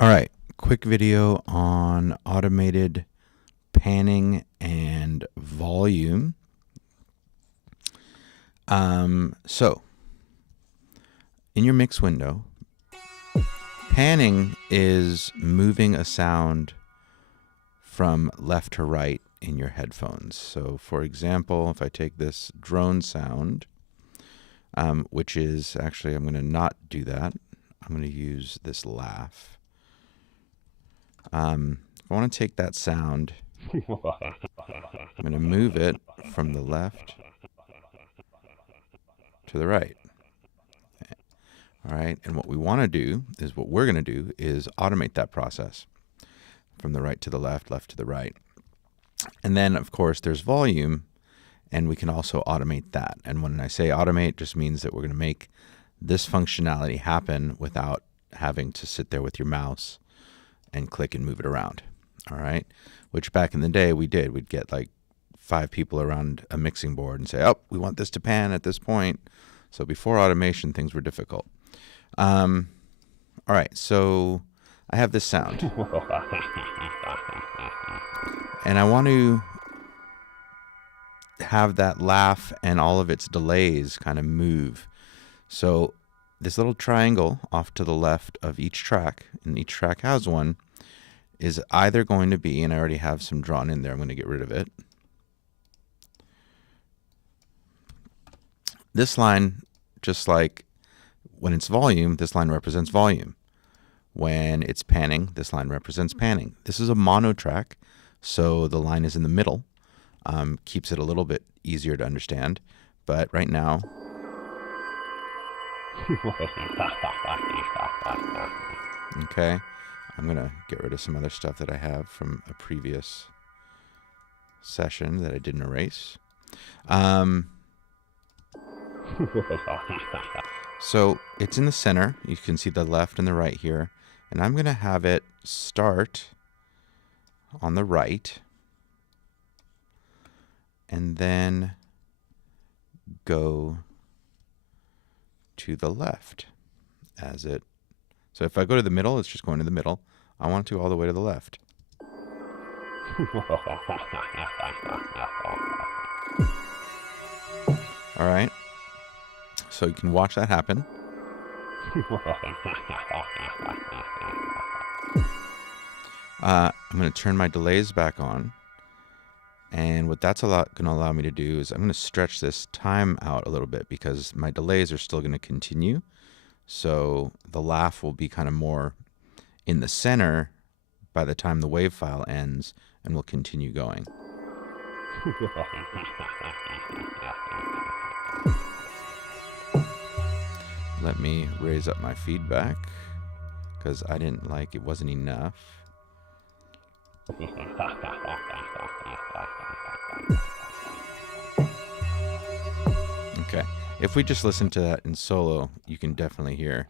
All right, quick video on automated panning and volume. So in your mix window, panning is moving a sound from left to right in your headphones. So for example, if I take this drone sound, which is actually, I'm going to not do that. I'm going to use this laugh. If I want to take that sound, I'm going to move it from the left to the right. All right, and what we want to do is, what we're going to do is automate that process from the right to the left, left to the right. And then, of course, there's volume, and we can also automate that. And when I say automate, it just means that we're going to make this functionality happen without having to sit there with your mouse and click and move it around. All right, which back in the day we did. We'd get like 5 people around a mixing board and say, oh, we want this to pan at this point. So before automation, things were difficult. All right, so I have this sound. And I want to have that laugh and all of its delays kind of move. So this little triangle off to the left of each track, and each track has one, is either going to be, and I already have some drawn in there, I'm going to get rid of it. This line, just like when it's volume, this line represents volume. When it's panning, this line represents panning. This is a mono track, so the line is in the middle. Keeps it a little bit easier to understand. But right now, okay, I'm going to get rid of some other stuff that I have from a previous session that I didn't erase. So it's in the center. You can see the left and the right here. And I'm going to have it start on the right and then go to the left as it. So if I go to the middle, it's just going to the middle. I want to all the way to the left. All right. So you can watch that happen. I'm going to turn my delays back on. And what that's going to allow me to do is I'm going to stretch this time out a little bit because my delays are still going to continue. So the laugh will be kind of more in the center by the time the wave file ends, and will continue going. Let me raise up my feedback because I didn't like it wasn't enough. Okay, if we just listen to that in solo, you can definitely hear.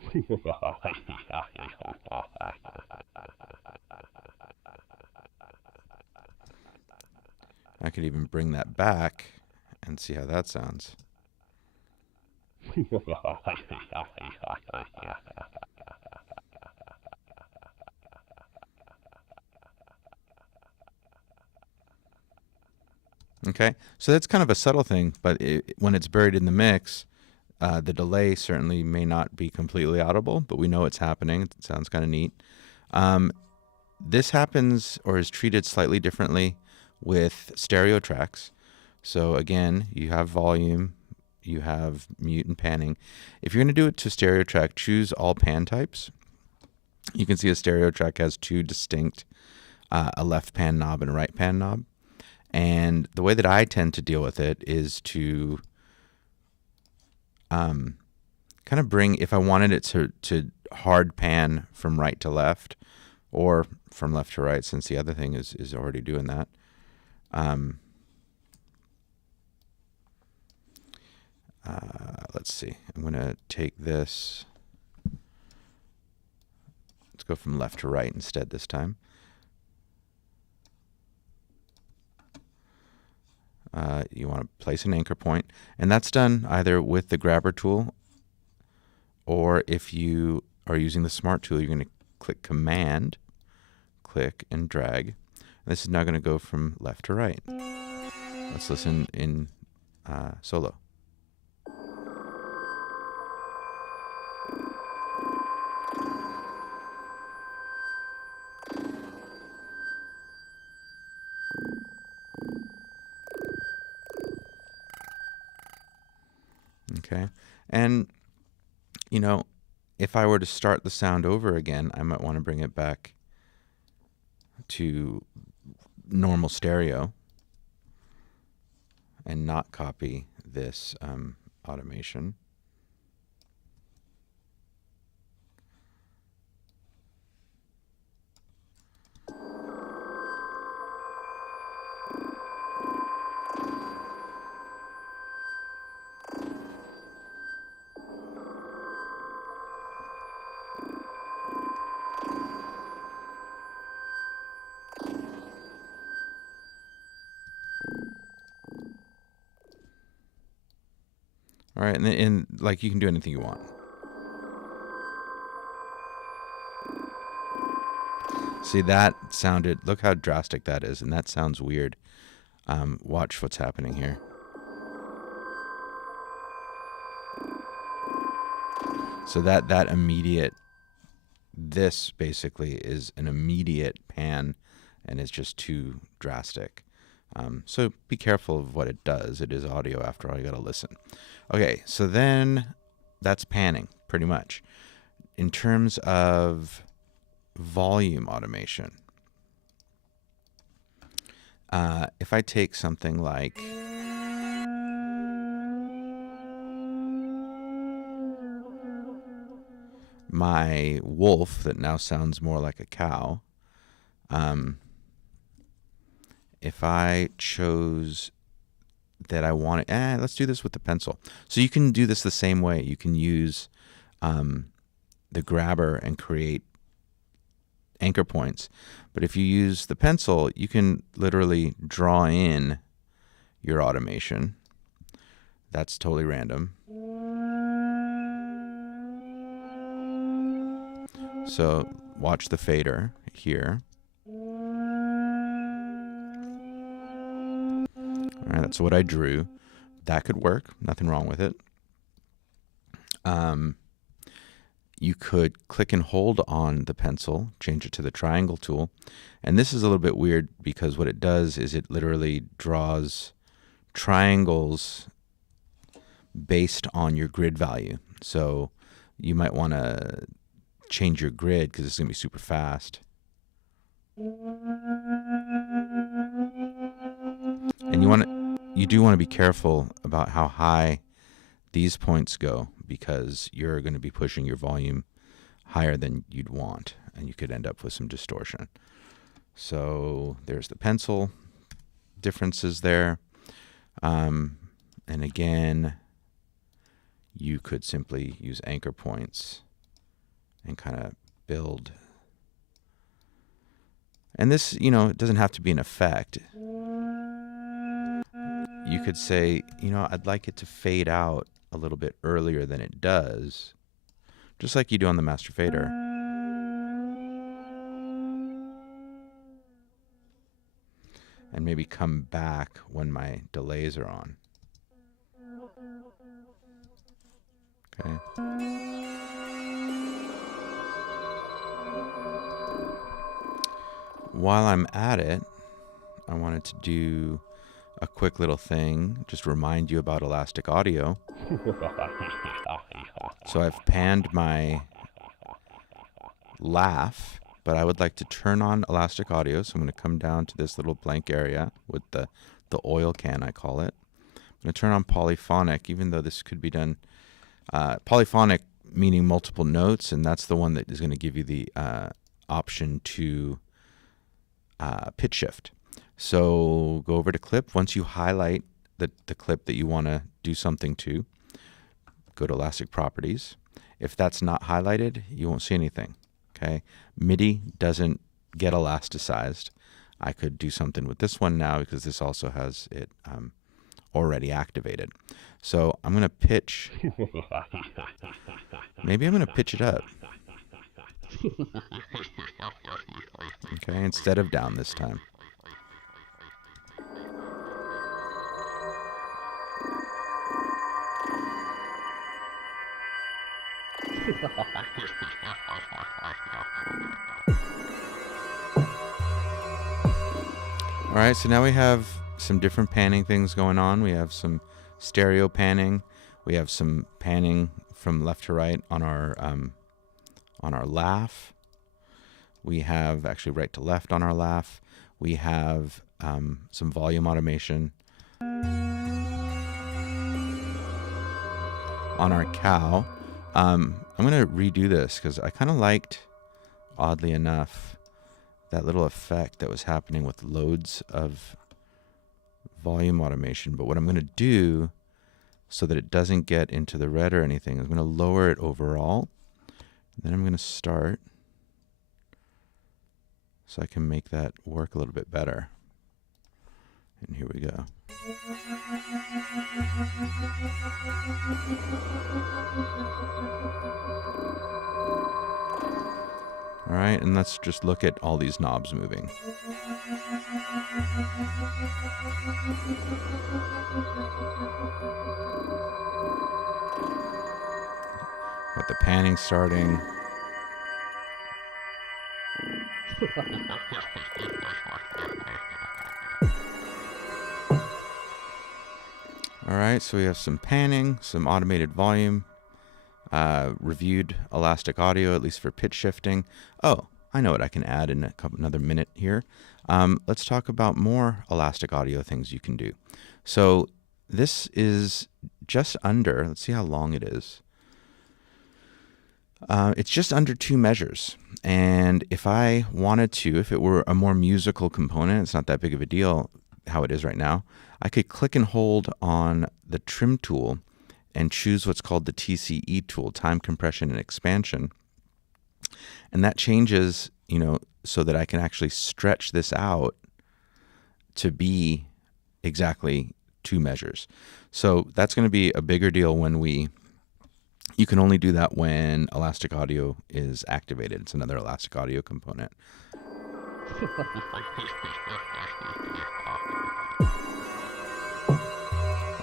I could even bring that back and see how that sounds. Okay, so that's kind of a subtle thing, but when it's buried in the mix, the delay certainly may not be completely audible, but we know it's happening. It sounds kind of neat. This happens or is treated slightly differently with stereo tracks. So again, you have volume, you have mute and panning. If you're going to do it to stereo track, choose all pan types. You can see a stereo track has 2 distinct, a left pan knob and a right pan knob. And the way that I tend to deal with it is to kind of bring, if I wanted it to hard pan from right to left or from left to right, since the other thing is already doing that. Let's see. I'm going to take this. Let's go from left to right instead this time. You want to place an anchor point, and that's done either with the grabber tool, or if you are using the smart tool, you're going to click Command, click, and drag. This is now going to go from left to right. Let's listen in solo. Okay, and you know, if I were to start the sound over again, I might want to bring it back to normal stereo and not copy this automation. All right, and like you can do anything you want. See, that sounded, look how drastic that is, and that sounds weird. Watch what's happening here. So that immediate, this basically is an immediate pan and is just too drastic. So be careful of what it does. It is audio after all, you gotta listen. Okay, so then that's panning pretty much. In terms of volume automation, if I take something like my wolf that now sounds more like a cow, if I chose that I want it, let's do this with the pencil. So you can do this the same way. You can use the grabber and create anchor points. But if you use the pencil, you can literally draw in your automation. That's totally random. So watch the fader here. All right, that's what I drew. That could work. Nothing wrong with it. You could click and hold on the pencil, change it to the triangle tool. And this is a little bit weird because what it does is it literally draws triangles based on your grid value. So you might want to change your grid because it's going to be super fast. And you do want to be careful about how high these points go because you're going to be pushing your volume higher than you'd want, and you could end up with some distortion. So there's the pencil differences there. And again, you could simply use anchor points and kind of build. And this, it doesn't have to be an effect. You could say, I'd like it to fade out a little bit earlier than it does, just like you do on the master fader. And maybe come back when my delays are on. Okay. While I'm at it, I wanted to do a quick little thing, just remind you about Elastic Audio. So I've panned my laugh, but I would like to turn on Elastic Audio. So I'm going to come down to this little blank area with the oil can, I call it. I'm going to turn on polyphonic, even though this could be done polyphonic, meaning multiple notes, and that's the one that is going to give you the option to pitch shift. So go over to clip. Once you highlight the clip that you want to do something to, go to Elastic Properties. If that's not highlighted, you won't see anything. Okay, MIDI doesn't get elasticized. I could do something with this one now because this also has it already activated. So I'm going to pitch. Maybe I'm going to pitch it up. Okay, instead of down this time. All right, so now we have some different panning things going on. We have some stereo panning. We have some panning from left to right on our laugh. We have actually right to left on our laugh. We have some volume automation on our cow. I'm going to redo this because I kind of liked, oddly enough, that little effect that was happening with loads of volume automation. But what I'm going to do so that it doesn't get into the red or anything is I'm going to lower it overall. Then I'm going to start so I can make that work a little bit better. And here we go. All right, and let's just look at all these knobs moving. Got the panning starting. All right, so we have some panning, some automated volume, reviewed elastic audio, at least for pitch shifting. Oh, I know what I can add in another minute here. Let's talk about more elastic audio things you can do. So this is just under, let's see how long it is. It's just under 2 measures. And if I wanted to, if it were a more musical component, it's not that big of a deal how it is right now, I could click and hold on the trim tool and choose what's called the TCE tool, time compression and expansion. And that changes, you know, so that I can actually stretch this out to be exactly 2 measures. So that's going to be a bigger deal when you can only do that when Elastic Audio is activated. It's another Elastic Audio component.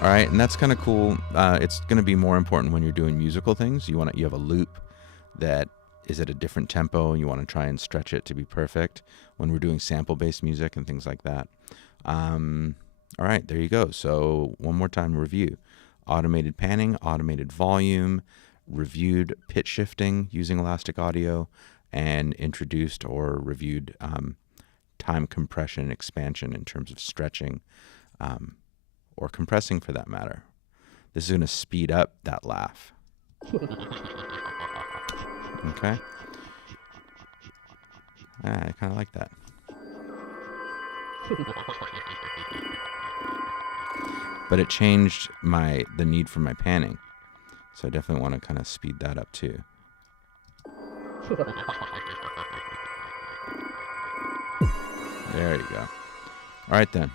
All right, and that's kind of cool. It's going to be more important when you're doing musical things. You have a loop that is at a different tempo. You want to try and stretch it to be perfect when we're doing sample-based music and things like that. All right, there you go. So one more time, review. Automated panning, automated volume, reviewed pitch shifting using Elastic Audio, and introduced or reviewed time compression and expansion in terms of stretching or compressing for that matter. This is going to speed up that laugh. Okay? I kind of like that. But it changed the need for my panning. So I definitely want to kind of speed that up too. There you go. All right then.